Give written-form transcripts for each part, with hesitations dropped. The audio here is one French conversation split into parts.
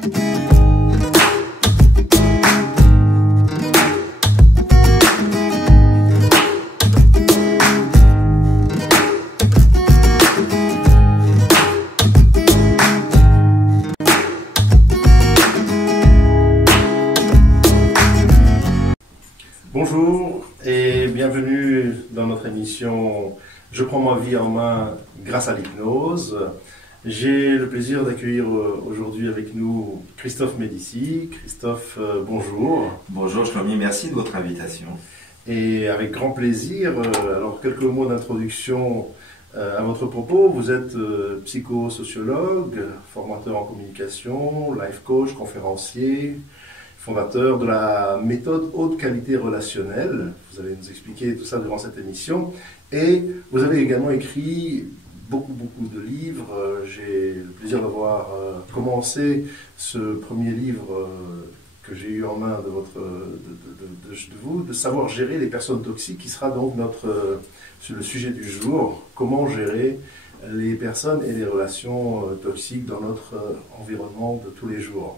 Bonjour et bienvenue dans notre émission Je prends ma vie en main grâce à l'hypnose. J'ai le plaisir d'accueillir aujourd'hui avec nous Christophe Médici. Christophe, bonjour. Bonjour Shlomi, merci de votre invitation. Et avec grand plaisir, alors quelques mots d'introduction à votre propos. Vous êtes psychosociologue, formateur en communication, life coach, conférencier, fondateur de la méthode haute qualité relationnelle. Vous allez nous expliquer tout ça durant cette émission. Et vous avez également écrit beaucoup de livres. J'ai le plaisir d'avoir commencé ce premier livre que j'ai eu en main de vous, de savoir gérer les personnes toxiques, qui sera donc sur le sujet du jour, comment gérer les personnes et les relations toxiques dans notre environnement de tous les jours.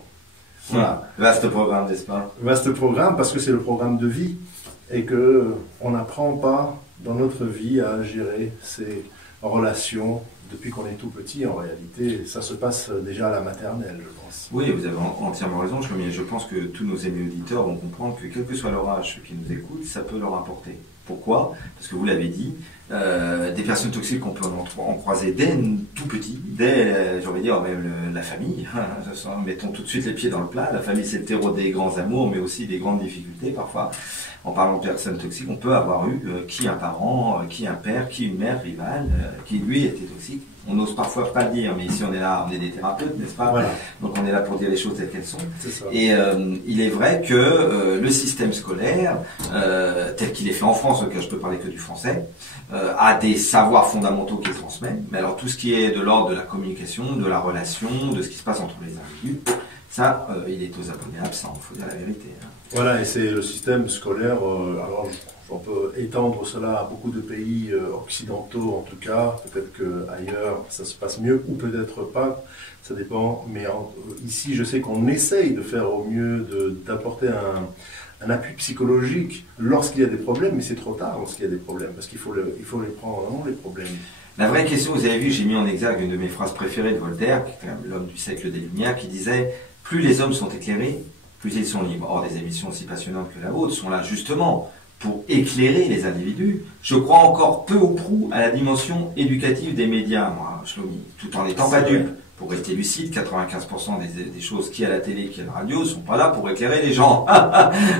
Voilà. Vaste programme, n'est-ce pas? Vaste programme, parce que c'est le programme de vie et qu'on n'apprend pas dans notre vie à gérer ces relations depuis qu'on est tout petit. En réalité, ça se passe déjà à la maternelle, je pense. Oui, vous avez entièrement raison, Shlomi. Je pense que tous nos amis auditeurs vont comprendre que quel que soit leur âge, ceux qui nous écoutent, ça peut leur apporter. Pourquoi? Parce que vous l'avez dit, des personnes toxiques, on peut en croiser dès tout petit, dès, j'ai envie de dire, même la famille. Mettons tout de suite les pieds dans le plat. La famille, c'est le terreau des grands amours, mais aussi des grandes difficultés. Parfois, en parlant de personnes toxiques, on peut avoir eu qui un parent, qui un père, qui une mère rivale, qui lui était toxique. On n'ose parfois pas le dire, mais ici on est là, on est des thérapeutes, n'est-ce pas? Voilà. Donc on est là pour dire les choses telles qu'elles sont. Et il est vrai que le système scolaire, tel qu'il est fait en France, auquel je peux parler que du français, a des savoirs fondamentaux qu'il transmet. Mais alors tout ce qui est de l'ordre de la communication, de la relation, de ce qui se passe entre les individus, ça, il est aux abonnés absents, il faut dire la vérité. Hein. Voilà, et c'est le système scolaire, alors on peut étendre cela à beaucoup de pays occidentaux en tout cas, peut-être qu'ailleurs ça se passe mieux ou peut-être pas, ça dépend, mais ici je sais qu'on essaye de faire au mieux d'apporter un appui psychologique lorsqu'il y a des problèmes, mais c'est trop tard lorsqu'il y a des problèmes, parce qu'il faut les prendre en les problèmes. La vraie question, vous avez vu, j'ai mis en exergue une de mes phrases préférées de Voltaire, qui est quand même l'homme du siècle des Lumières, qui disait « Plus les hommes sont éclairés, plus ils sont libres ». Or, des émissions aussi passionnantes que la vôtre sont là justement pour éclairer les individus. Je crois encore peu ou prou à la dimension éducative des médias, moi, Shlomi, tout en n'étant pas dupe. Pour rester lucide, 95% des choses qui à la télé, qui à la radio, ne sont pas là pour éclairer les gens.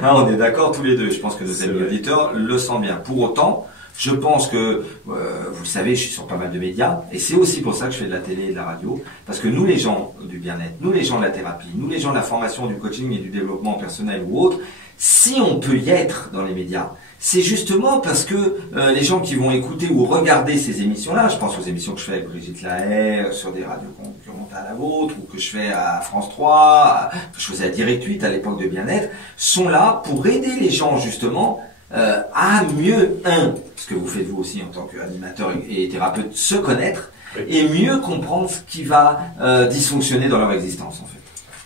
On est d'accord tous les deux. Je pense que nos amis auditeurs le sentent bien. Pour autant, je pense que, vous le savez, je suis sur pas mal de médias, et c'est aussi pour ça que je fais de la télé et de la radio, parce que nous les gens du bien-être, nous les gens de la thérapie, nous les gens de la formation, du coaching et du développement personnel ou autre, si on peut y être dans les médias, c'est justement parce que les gens qui vont écouter ou regarder ces émissions-là, je pense aux émissions que je fais avec Brigitte Lahaye, sur des radios concurrentes à la vôtre, ou que je fais à France 3, que je faisais à Direct 8 à l'époque de bien-être, sont là pour aider les gens justement à mieux, ce que vous faites vous aussi en tant qu'animateur et thérapeute, se connaître et mieux comprendre ce qui va dysfonctionner dans leur existence en fait.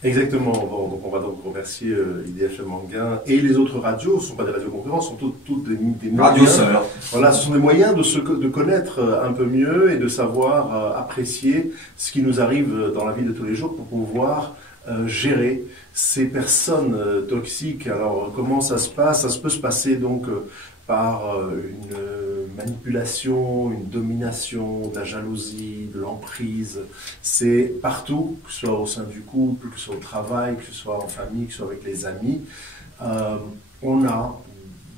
Exactement. Bon, donc on va donc remercier IDFM Anguin et les autres radios. Ce ne sont pas des radios concurrentes, ce sont toutes des radios sœurs. Voilà, ce sont des moyens de connaître un peu mieux et de savoir apprécier ce qui nous arrive dans la vie de tous les jours pour pouvoir gérer ces personnes toxiques. Alors comment ça se passe? Ça peut se passer donc par une manipulation, une domination, de la jalousie, de l'emprise. C'est partout, que ce soit au sein du couple, que ce soit au travail, que ce soit en famille, que ce soit avec les amis. On a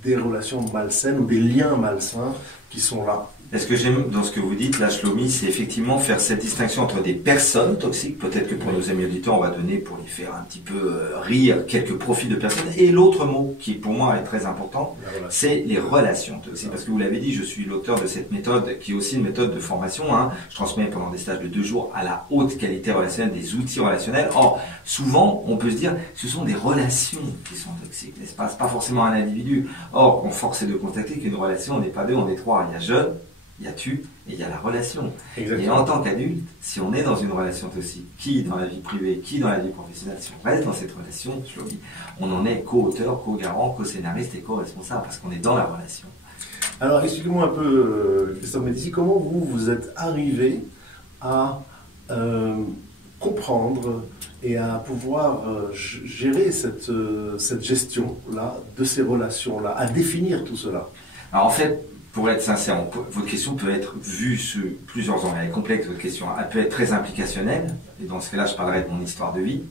des relations malsaines ou des liens malsains qui sont là. Est-ce que j'aime dans ce que vous dites là, Shlomi, c'est effectivement faire cette distinction entre des personnes toxiques, peut-être que pour nos amis auditeurs, on va donner pour les faire un petit peu rire quelques profils de personnes, et l'autre mot qui pour moi est très important, c'est les relations toxiques. Parce que vous l'avez dit, je suis l'auteur de cette méthode qui est aussi une méthode de formation. Hein. Je transmets pendant des stages de 2 jours à la haute qualité relationnelle des outils relationnels. Or, souvent, on peut se dire, ce sont des relations qui sont toxiques, n'est-ce pas? C'est pas forcément un individu. Or, on force de constater qu'une relation, on n'est pas 2, on est 3. Il y a je, Il y a tu et il y a la relation. Exactement. Et en tant qu'adulte, si on est dans une relation toxique, qui dans la vie privée, qui dans la vie professionnelle, si on reste dans cette relation, je le dis, on en est co-auteur, co-garant, co-scénariste et co-responsable parce qu'on est dans la relation. Alors, expliquez-moi un peu, Christophe Médicis, comment vous êtes arrivé à comprendre et à pouvoir gérer cette gestion-là, de ces relations-là, à définir tout cela? Alors en fait, pour être sincère, votre question peut être vue sur plusieurs angles. Elle est complexe, votre question. Elle peut être très implicationnelle, et dans ce cas-là, je parlerai de mon histoire de vie.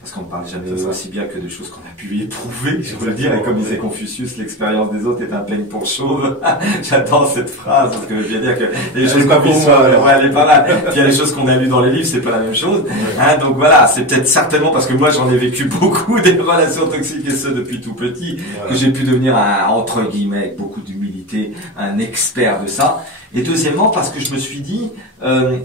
Parce qu'on ne parle jamais aussi bien que de choses qu'on a pu éprouver, je veux le dire. Et comme disait Confucius, l'expérience des autres est un peigne pour chauve. J'adore cette phrase, parce que je veux dire que les choses qu'on vit, elle est pas mal. Puis il y a les choses qu'on a lues dans les livres, c'est pas la même chose. Hein, donc voilà, c'est peut-être certainement parce que moi j'en ai vécu beaucoup des relations toxiques et ce depuis tout petit, que j'ai pu devenir entre guillemets, avec beaucoup d'humilité, un expert de ça. Et deuxièmement, parce que je me suis dit, je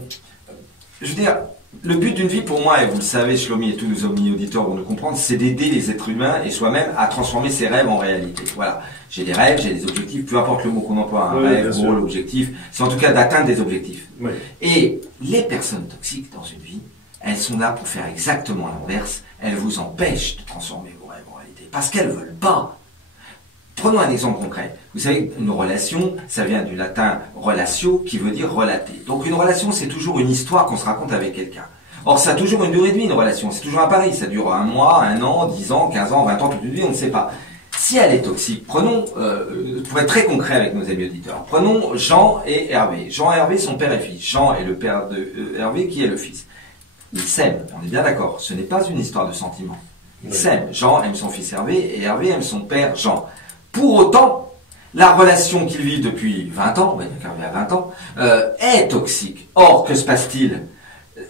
veux dire, le but d'une vie pour moi, et vous le savez, Shlomi et tous nos omni-auditeurs vont nous comprendre, c'est d'aider les êtres humains et soi-même à transformer ses rêves en réalité. Voilà. J'ai des rêves, j'ai des objectifs, peu importe le mot qu'on emploie, un rêve, goal, objectif, c'est en tout cas d'atteindre des objectifs. Oui. Et les personnes toxiques dans une vie, elles sont là pour faire exactement l'inverse. Elles vous empêchent de transformer vos rêves en réalité. Parce qu'elles veulent pas. Prenons un exemple concret. Vous savez, une relation, ça vient du latin relatio, qui veut dire relater. Donc une relation, c'est toujours une histoire qu'on se raconte avec quelqu'un. Or, ça a toujours une durée de vie, une relation. C'est toujours un pari. Ça dure 1 mois, 1 an, 10 ans, 15 ans, 20 ans, toute une vie, on ne sait pas. Si elle est toxique, prenons, pour être très concret avec nos amis auditeurs, prenons Jean et Hervé. Jean et Hervé sont père et fils. Jean est le père de Hervé, qui est le fils. Ils s'aiment, on est bien d'accord. Ce n'est pas une histoire de sentiment. Ils s'aiment. Jean aime son fils Hervé et Hervé aime son père Jean. Pour autant, la relation qu'ils vivent depuis 20 ans, Hervé a 20 ans, est toxique. Or, que se passe-t-il?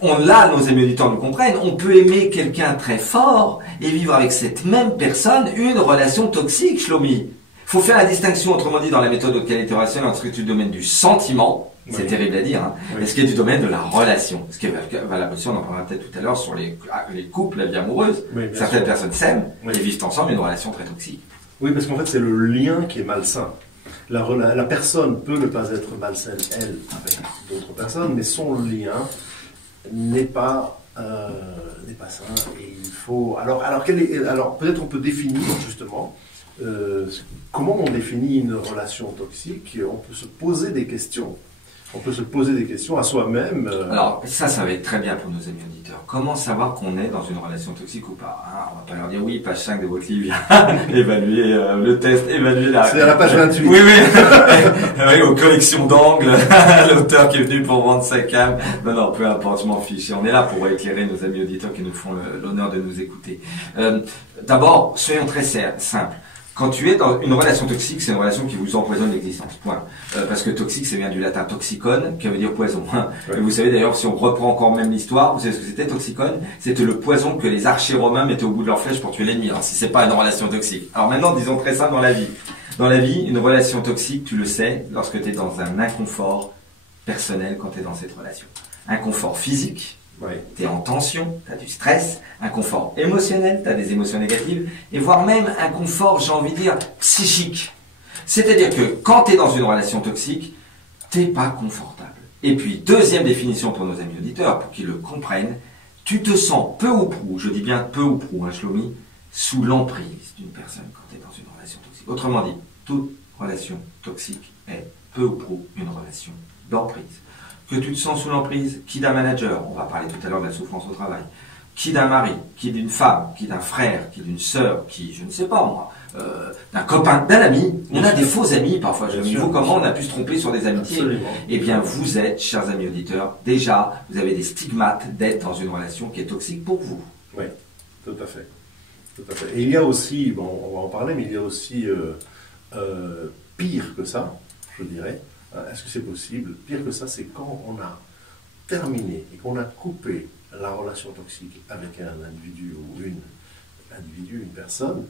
Là, nos amis auditeurs nous comprennent, on peut aimer quelqu'un très fort et vivre avec cette même personne une relation toxique, Shlomi. Il faut faire la distinction, autrement dit, dans la méthode de qualité relationnelle, entre ce qui est du domaine du sentiment, c'est terrible à dire, hein, et ce qui est du domaine de la relation. Ce qui est valable aussi, on en parlera peut-être tout à l'heure sur les couples, la vie amoureuse. Certaines personnes s'aiment et vivent ensemble une relation très toxique. Oui, parce qu'en fait, c'est le lien qui est malsain. La personne peut ne pas être malsaine, elle, avec d'autres personnes, mais son lien n'est pas sain. Et il faut. Alors peut-être on peut définir justement comment on définit une relation toxique. On peut se poser des questions. On peut se poser des questions à soi-même. Alors, ça va être très bien pour nos amis auditeurs. Comment savoir qu'on est dans une relation toxique ou pas, hein? On va pas leur dire, oui, page 5 de votre livre, évaluer le test, évaluer la... C'est à la page 28. Oui, oui, aux collections d'angles, l'auteur qui est venu pour vendre sa cam. Non, peu importe, je m'en fiche. On est là pour éclairer nos amis auditeurs qui nous font l'honneur de nous écouter. D'abord, soyons très simples. Quand tu es dans une relation toxique, c'est une relation qui vous empoisonne l'existence. Point. Parce que toxique, ça vient du latin toxicone, qui veut dire poison. Et vous savez d'ailleurs, si on reprend encore même l'histoire, vous savez ce que c'était toxicone? C'était le poison que les archers romains mettaient au bout de leur flèche pour tuer l'ennemi. Alors si c'est pas une relation toxique. Alors maintenant, disons très simple dans la vie. Dans la vie, une relation toxique, tu le sais, lorsque tu es dans un inconfort personnel quand tu es dans cette relation. Inconfort physique. Tu es en tension, tu as du stress, un confort émotionnel, tu as des émotions négatives, et voire même un confort, j'ai envie de dire, psychique. C'est-à-dire que quand tu es dans une relation toxique, tu n'es pas confortable. Et puis, deuxième définition pour nos amis auditeurs, pour qu'ils le comprennent, tu te sens peu ou prou, je dis bien peu ou prou, hein, Shlomi, sous l'emprise d'une personne quand tu es dans une relation toxique. Autrement dit, toute relation toxique est peu ou prou une relation d'emprise. Que tu te sens sous l'emprise, qui d'un manager, on va parler tout à l'heure de la souffrance au travail, qui d'un mari, qui d'une femme, qui d'un frère, qui d'une sœur, qui, je ne sais pas moi, d'un copain, d'un ami. On a des faux amis parfois. Je me dis, comment on a pu se tromper sur des amitiés? Eh bien, vous êtes, chers amis auditeurs, déjà, vous avez des stigmates d'être dans une relation qui est toxique pour vous. Oui, tout à fait. Tout à fait. Et il y a aussi, bon, on va en parler, mais il y a aussi pire que ça, je dirais. Est-ce que c'est possible? Pire que ça, c'est quand on a terminé et qu'on a coupé la relation toxique avec un individu ou une personne,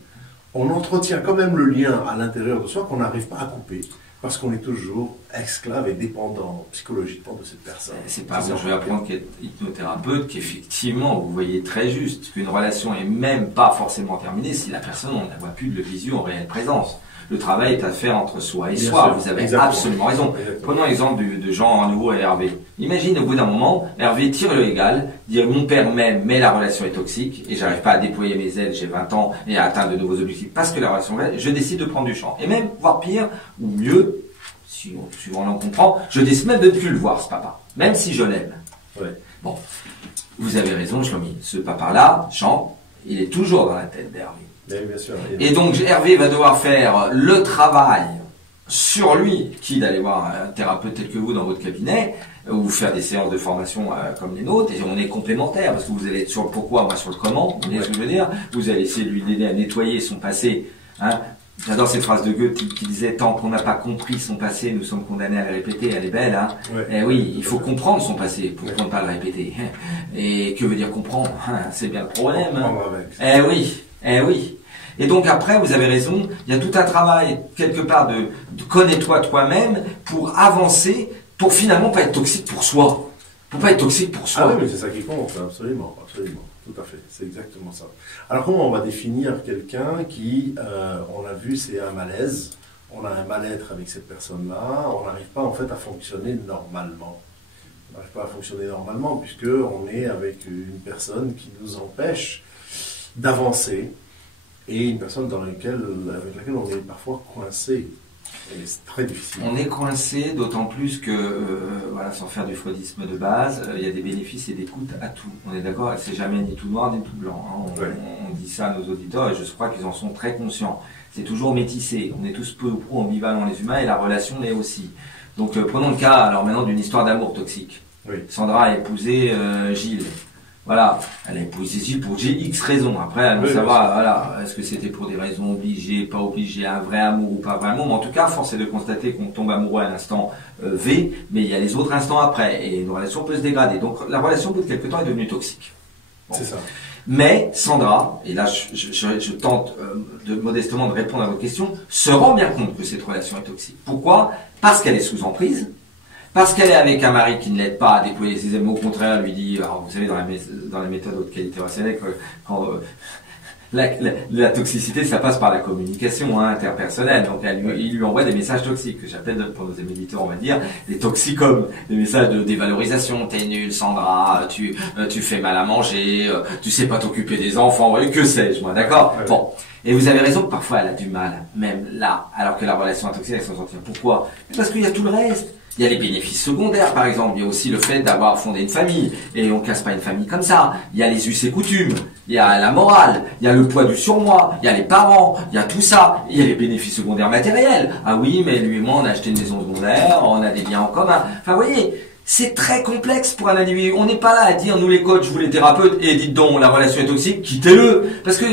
on entretient quand même le lien à l'intérieur de soi qu'on n'arrive pas à couper parce qu'on est toujours esclave et dépendant psychologiquement de cette personne. C'est pas bon, je vais apprendre qu'être hypnothérapeute qu'effectivement, vous voyez très juste qu'une relation est même pas forcément terminée si la personne, on ne la voit plus de visu en réelle présence. Le travail est à faire entre soi et Bien soi. sûr. Vous avez Exactement. absolument raison. Exactement. Prenons l'exemple de Jean à nouveau et Hervé. Imagine au bout d'un moment, Hervé tire le égal, dire mon père m'aime, mais la relation est toxique et j'arrive pas à déployer mes ailes, j'ai 20 ans et à atteindre de nouveaux objectifs parce que la relation est, je décide de prendre du champ. Et même, voire pire, ou mieux, si on, suivant l'on comprend, je décide même de ne plus le voir, ce papa, même si je l'aime. Ouais. Bon, vous avez raison, Shlomi. Ce papa-là, Jean, il est toujours dans la tête d'Hervé. Oui, bien sûr. Et donc Hervé va devoir faire le travail sur lui, qui d'aller voir un thérapeute tel que vous dans votre cabinet, ou faire des séances de formation comme les nôtres, et on est complémentaires, parce que vous allez être sur le pourquoi, moi sur le comment, vous voyez ce que je veux dire. Vous allez essayer de lui aider à nettoyer son passé. Hein. J'adore cette phrase de Goethe qui disait « Tant qu'on n'a pas compris son passé, nous sommes condamnés à le répéter ». Elle est belle, hein. Ouais. Eh oui, il faut comprendre son passé pour ne pas le répéter. Et que veut dire comprendre? C'est bien le problème. Hein. Eh oui, eh oui. Et donc après, vous avez raison, il y a tout un travail, quelque part, de connais-toi toi-même pour avancer, pour finalement pas être toxique pour soi. Pour pas être toxique pour soi. Ah oui, mais c'est ça qui compte, absolument, absolument. Tout à fait, c'est exactement ça. Alors comment on va définir quelqu'un qui, on l'a vu, c'est un malaise, on a un mal-être avec cette personne-là, on n'arrive pas en fait à fonctionner normalement. On n'arrive pas à fonctionner normalement puisqu'on est avec une personne qui nous empêche d'avancer et une personne avec laquelle on est parfois coincé. Et c'est très difficile. On est coincé, d'autant plus que, voilà, sans faire du freudisme de base, il y a des bénéfices et des coûts à tout. On est d'accord, c'est jamais ni tout noir ni tout blanc. Hein. On dit ça à nos auditeurs et je crois qu'ils en sont très conscients. C'est toujours métissé. On est tous peu ou prou ambivalents les humains et la relation l'est aussi. Donc prenons le cas alors maintenant d'une histoire d'amour toxique. Oui. Sandra a épousé Gilles. Voilà, elle a épousé Gilles pour X raisons. Après, elle veut savoir, voilà, est-ce que c'était pour des raisons obligées, pas obligées, un vrai amour ou pas vrai amour. Mais en tout cas, force est de constater qu'on tombe amoureux à l'instant V, mais il y a les autres instants après, et une relation peut se dégrader. Donc la relation, au bout de quelques temps, est devenue toxique. Bon. C'est ça. Mais Sandra, et là je tente modestement de répondre à votre question, se rend bien compte que cette relation est toxique. Pourquoi? Parce qu'elle est sous emprise. Parce qu'elle est avec un mari qui ne l'aide pas à déployer ses ailes, au contraire, lui dit, alors vous savez, dans la méthode haute qualité relationnelle, quand la toxicité, ça passe par la communication interpersonnelle. Donc il lui envoie des messages toxiques, que j'appelle pour nos éditeurs, on va dire, des toxicomes, des messages de dévalorisation. T'es nul, Sandra, tu fais mal à manger, tu sais pas t'occuper des enfants, que sais-je, moi, d'accord? Ouais. Bon. Et vous avez raison que parfois elle a du mal, même là, alors que la relation est toxique, elle s'en sortir. Pourquoi? Parce qu'il y a tout le reste. Il y a les bénéfices secondaires, par exemple. Il y a aussi le fait d'avoir fondé une famille. Et on casse pas une famille comme ça. Il y a les us et coutumes. Il y a la morale. Il y a le poids du surmoi. Il y a les parents. Il y a tout ça. Il y a les bénéfices secondaires matériels. Ah oui, mais lui et moi, on a acheté une maison secondaire. On a des biens en commun. Enfin, vous voyez, c'est très complexe pour un individu. On n'est pas là à dire, nous les coachs, vous les thérapeutes, et dites donc, la relation est toxique, quittez-le. Parce que,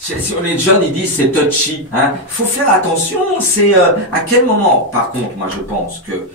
si on est jeunes, ils disent c'est touchy. Hein. Faut faire attention. C'est à quel moment. Par contre, moi je pense que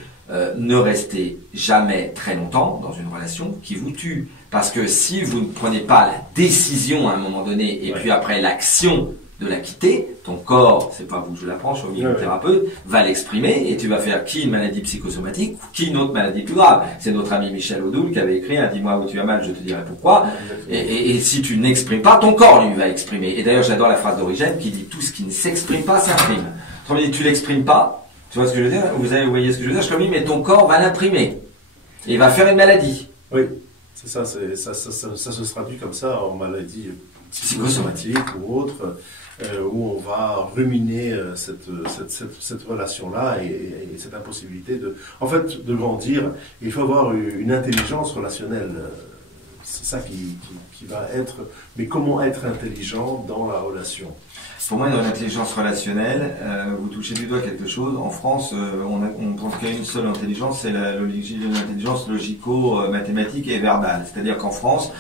ne restez jamais très longtemps dans une relation qui vous tue. Parce que si vous ne prenez pas la décision à un moment donné et puis après l'action de la quitter, ton corps, c'est pas vous que je l'apprends, je suis au milieu thérapeute, va l'exprimer et tu vas faire qui une maladie psychosomatique ou qui une autre maladie plus grave. C'est notre ami Michel Odoul qui avait écrit dis-moi où tu as mal, je te dirai pourquoi. Et si tu n'exprimes pas, ton corps lui va exprimer. Et d'ailleurs, j'adore la phrase d'Origène qui dit tout ce qui ne s'exprime pas s'imprime. Autrement dit, tu l'exprimes pas, tu vois ce que je veux dire? Vous voyez ce que je veux dire? Je te dis, mais ton corps va l'imprimer. Et il va faire une maladie. Oui, c'est ça, ça se traduit comme ça en maladie psychosomatique ou autre. Où on va ruminer cette relation-là et cette impossibilité de grandir. Il faut avoir une intelligence relationnelle. C'est ça qui va être... Mais comment être intelligent dans la relation? Pour moi, dans l'intelligence relationnelle, vous touchez du doigt quelque chose. En France, on pense qu'il y a une seule intelligence, c'est l'intelligence logico-mathématique et verbale. C'est-à-dire qu'en France,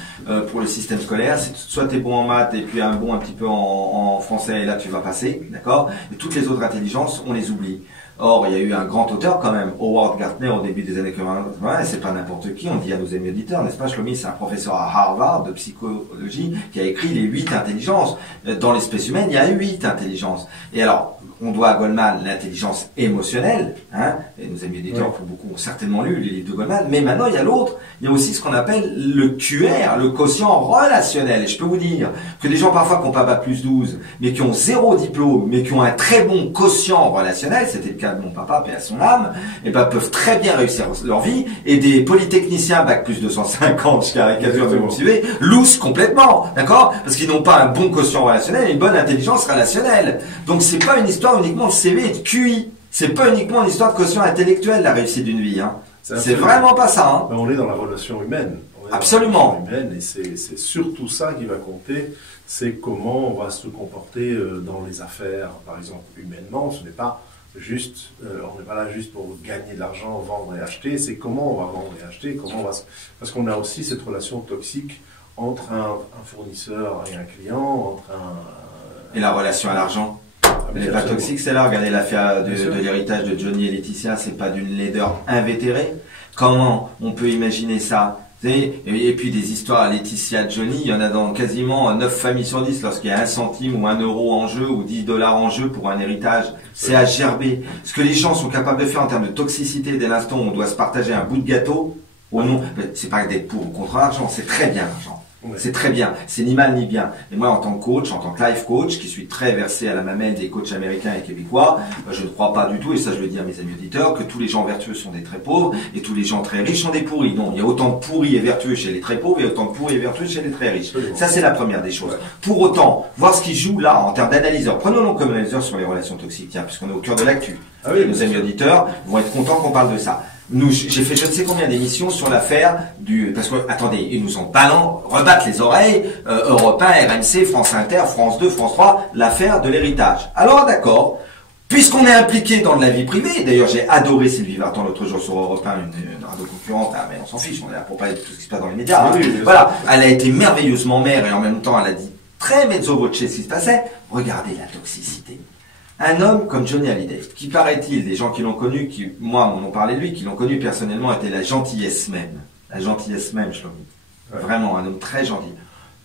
pour le système scolaire, soit tu es bon en maths et puis un petit peu en français, et là tu vas passer, d'accord? Et toutes les autres intelligences, on les oublie. Or, il y a eu un grand auteur quand même, Howard Gardner, au début des années 80, et c'est pas n'importe qui, on dit à nos amis auditeurs, n'est-ce pas, Shlomi, c'est un professeur à Harvard de psychologie qui a écrit les 8 intelligences. Dans l'espèce humaine, il y a 8 intelligences. Et alors, on doit à Goleman l'intelligence émotionnelle, hein, et nos amis éditeurs ont certainement lu les livres de Goleman, mais maintenant il y a l'autre, il y a aussi ce qu'on appelle le QR, le quotient relationnel. Et je peux vous dire que des gens parfois qui n'ont pas +12, mais qui ont 0 diplôme, mais qui ont un très bon quotient relationnel, c'était le cas de mon papa, paix à son âme, et ben peuvent très bien réussir leur vie, et des polytechniciens +250, je caricature de mon CV, loussent complètement, d'accord? Parce qu'ils n'ont pas un bon quotient relationnel et une bonne intelligence relationnelle. Donc c'est pas une histoire uniquement de CV et de QI. C'est pas uniquement une histoire de quotient intellectuel, la réussite d'une vie. Hein. C'est vraiment pas ça. Hein. On est dans la relation humaine. Absolument. Dans la relation humaine, et c'est surtout ça qui va compter. C'est comment on va se comporter dans les affaires. Par exemple, humainement, ce n'est pas juste, on n'est pas là juste pour gagner de l'argent, vendre et acheter. C'est comment on va vendre et acheter. Parce qu'on a aussi cette relation toxique entre un fournisseur et un client, et la relation à l'argent. Elle n'est pas toxique, c'est là. Regardez l'affaire de l'héritage de Johnny et Laetitia, c'est pas d'une laideur invétérée. Comment on peut imaginer ça? Et puis des histoires à Laetitia, Johnny, il y en a dans quasiment 9 familles sur 10 lorsqu'il y a 1 centime ou 1 euro en jeu ou 10 $ en jeu pour un héritage. C'est à gerber. Ce que les gens sont capables de faire en termes de toxicité dès l'instant où on doit se partager un bout de gâteau, au nom, c'est pas d'être pour ou contre l'argent, c'est très bien l'argent. Ouais. C'est très bien, c'est ni mal ni bien. Et moi, en tant que coach, en tant que life coach, qui suis très versé à la mamelle des coachs américains et québécois, je ne crois pas du tout, et ça je le dis à mes amis auditeurs, que tous les gens vertueux sont des très pauvres et tous les gens très riches sont des pourris. Non, il y a autant de pourris et vertueux chez les très pauvres et autant de pourris et vertueux chez les très riches. Ça, c'est la première des choses. Pour autant, voir ce qui joue là en termes d'analyseurs. Prenons-nous comme analyseur sur les relations toxiques, tiens, puisqu'on est au cœur de l'actu. Ah oui, nos amis auditeurs vont être contents qu'on parle de ça. J'ai fait je ne sais combien d'émissions sur l'affaire parce que, attendez, ils nous ont rebattent les oreilles, Europe 1, RMC, France Inter, France 2, France 3, l'affaire de l'héritage. Alors d'accord, puisqu'on est impliqué dans de la vie privée, d'ailleurs j'ai adoré Sylvie Vartan l'autre jour sur Europe 1, une radio concurrente, mais on s'en fiche, on est là pour parler de tout ce qui se passe dans les médias. Hein. Oui, voilà, elle a été merveilleusement mère et en même temps elle a dit très mezzo voce ce qui se passait. Regardez la toxicité. Un homme comme Johnny Hallyday, qui paraît-il, des gens qui l'ont connu, qui, moi, m'en ont parlé de lui, qui l'ont connu personnellement, était la gentillesse même. La gentillesse même, Shlomi. Ouais. Vraiment, un homme très gentil.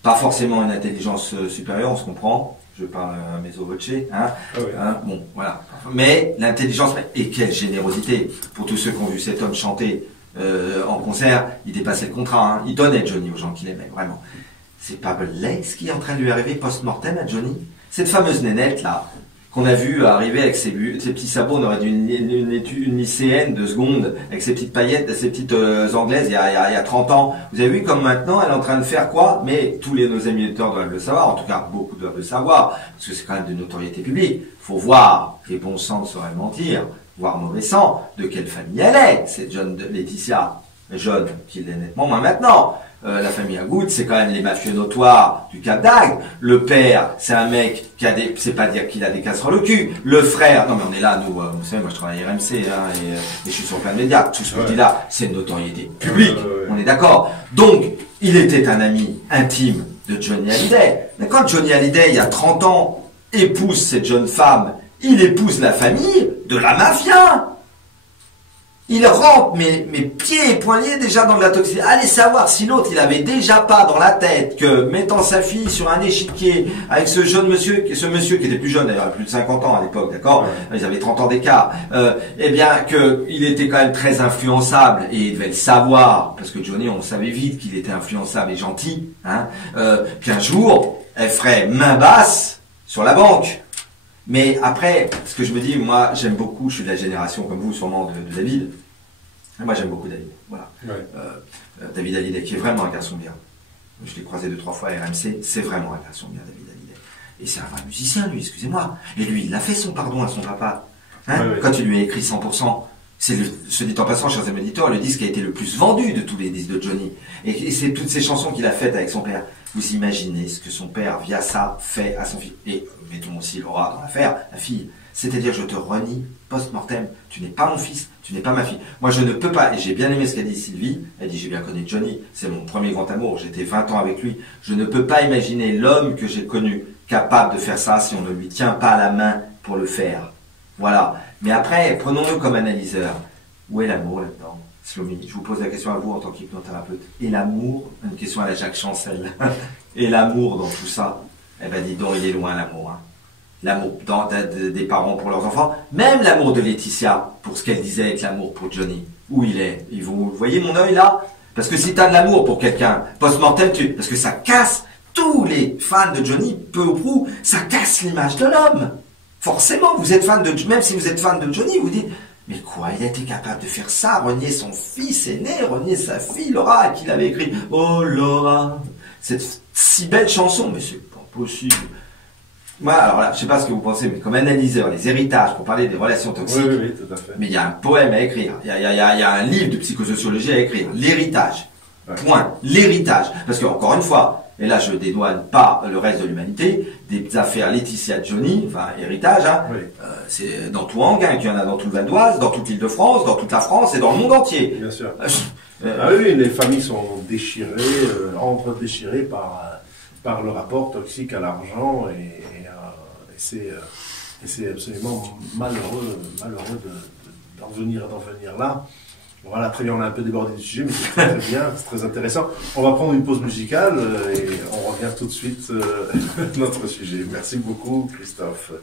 Pas forcément une intelligence supérieure, on se comprend. Je parle mezzo voce, hein. Ah oui. Hein. Bon, voilà. Mais l'intelligence, et quelle générosité. Pour tous ceux qui ont vu cet homme chanter en concert, il dépassait le contrat, hein. Il donnait Johnny aux gens qu'il aimait, vraiment. C'est pas laid ce qui est en train de lui arriver post-mortem à Johnny. Cette fameuse nénette, là, qu'on a vu arriver avec ses petits sabots, on aurait dit une lycéenne de seconde, avec ses petites paillettes, ses petites anglaises, il y a 30 ans. Vous avez vu comme maintenant, elle est en train de faire quoi? Mais tous nos amis auditeurs doivent le savoir, en tout cas, beaucoup doivent le savoir, parce que c'est quand même de notoriété publique. Faut voir, et bon sang ne saurait mentir, voir mauvais sang, de quelle famille elle est, cette jeune Laetitia. Jeune, qui l'est nettement moins maintenant. La famille Agout, c'est quand même les mafieux notoires du Cap d'Agde. Le père, c'est un mec qui a c'est pas dire qu'il a des casseroles au cul. Le frère, non mais on est là, nous, vous savez, moi je travaille à RMC, hein, et je suis sur plein de médias. Tout ce que je dis là, c'est une notoriété publique. On est d'accord. Donc, il était un ami intime de Johnny Hallyday. Mais quand Johnny Hallyday, il y a 30 ans, épouse cette jeune femme, il épouse la famille de la mafia. Il rentre mes pieds et poignets déjà dans de la toxicité. Allez savoir si l'autre, il avait déjà pas dans la tête que mettant sa fille sur un échiquier avec ce monsieur qui était plus jeune d'ailleurs, plus de 50 ans à l'époque, d'accord, ils avaient 30 ans d'écart, eh bien qu'il était quand même très influençable et il devait le savoir parce que Johnny, on savait vite qu'il était influençable et gentil, hein, qu'un jour, elle ferait main basse sur la banque. Mais après, ce que je me dis, moi j'aime beaucoup, je suis de la génération comme vous sûrement de David. Moi j'aime beaucoup David. Voilà. Ouais. David Hallyday, qui est vraiment un garçon bien. Je l'ai croisé 2-3 fois à RMC, c'est vraiment un garçon bien, David Hallyday. Et c'est un vrai musicien, lui, excusez-moi. Et lui, il a fait son pardon à son papa. Hein, ouais. Quand il lui a écrit 100%. C'est se dit en passant, chers amis auditeurs, le disque qui a été le plus vendu de tous les disques de Johnny. Et c'est toutes ces chansons qu'il a faites avec son père. Vous imaginez ce que son père, via ça, fait à son fils. Et mettons aussi Laura dans l'affaire, la fille. C'est-à-dire, je te renie post-mortem. Tu n'es pas mon fils, tu n'es pas ma fille. Moi, je ne peux pas, et j'ai bien aimé ce qu'a dit Sylvie. Elle dit, j'ai bien connu Johnny, c'est mon premier grand amour, j'étais 20 ans avec lui. Je ne peux pas imaginer l'homme que j'ai connu capable de faire ça si on ne lui tient pas la main pour le faire. Voilà. Mais après, prenons-le comme analyseur. Où est l'amour là-dedans, Shlomi? Je vous pose la question à vous en tant qu'hypnothérapeute. Et l'amour, une question à la Jacques Chancel. Et l'amour dans tout ça? Eh ben dis donc, il est loin l'amour. Hein. L'amour des parents pour leurs enfants. Même l'amour de Laetitia, pour ce qu'elle disait avec l'amour pour Johnny. Où il est? Vous voyez mon œil là? Parce que si tu as de l'amour pour quelqu'un, post-mortem, parce que ça casse, tous les fans de Johnny, peu ou prou, ça casse l'image de l'homme. Forcément, vous êtes fan de, même si vous êtes fan de Johnny, vous dites, mais quoi, il a été capable de faire ça, renier son fils aîné, renier sa fille, Laura, à qui il avait écrit, oh Laura, cette si belle chanson, mais c'est pas possible. Moi, alors là, je sais pas ce que vous pensez, mais comme analyseur, les héritages, pour parler des relations toxiques, oui, tout à fait. mais il y a un poème à écrire, il y a un livre de psychosociologie à écrire, l'héritage. Ouais. Point. L'héritage. Parce que, encore une fois, et là je dédouane pas le reste de l'humanité, des affaires Laetitia Johnny, enfin héritage, hein, oui. C'est dans tout Anguin, qu'il y en a dans tout le Val d'Oise, dans toute l'Île-de-France, dans toute la France et dans le monde entier. Bien sûr. Ah oui, les familles sont déchirées, entre-déchirées par le rapport toxique à l'argent et c'est absolument malheureux d'en venir là. Voilà, très bien, on a un peu débordé du sujet, mais c'est très bien, c'est très intéressant. On va prendre une pause musicale et on revient tout de suite à notre sujet. Merci beaucoup, Christophe.